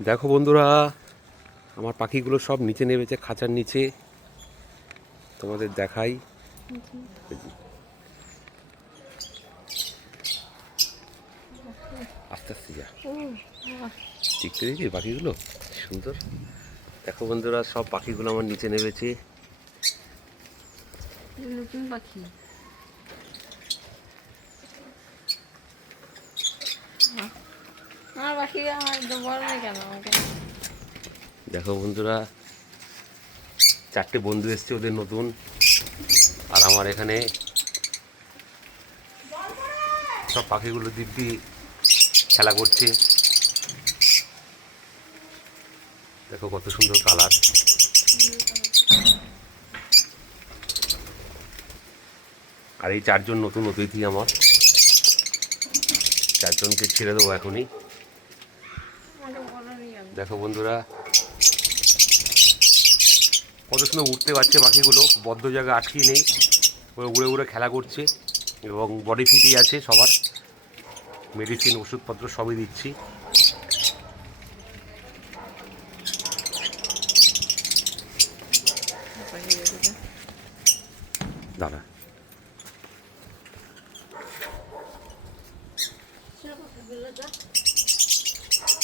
দেখো বন্ধুরা, আমার পাখিগুলো সব নিচে নেমেছে, খাঁচার নিচে। তোমাদের দেখাই। আস্তে আস্তে যা, দেখতে দেখি পাখিগুলো সুন্দর। দেখো বন্ধুরা, সব পাখিগুলো আমার নিচে নেমেছে। নতুন পাখি। আমার পাখি আমার বড় না কেন আমাকে? দেখো বন্ধুরা, 4টে বন্ধু এসছে ওদের নতুন। আর আমার এখানে সব পাখিগুলো দিব্যি খেলা করছে। দেখো কত সুন্দর কালার। আর এই 4জন নতুন অতিথি আমার, 4জনকে ছেড়ে দেবো এখনই। দেখো বন্ধুরা, কত সুন্দর উঠতে পারছে পাখিগুলো, বদ্ধ জায়গায় আটকিয়ে নেই, ওরা উড়ে উড়ে খেলা করছে। এবং বডি ফিটই আছে সবার, মেডিসিন ওষুধপত্র সবই দিচ্ছি। দাঁড়া।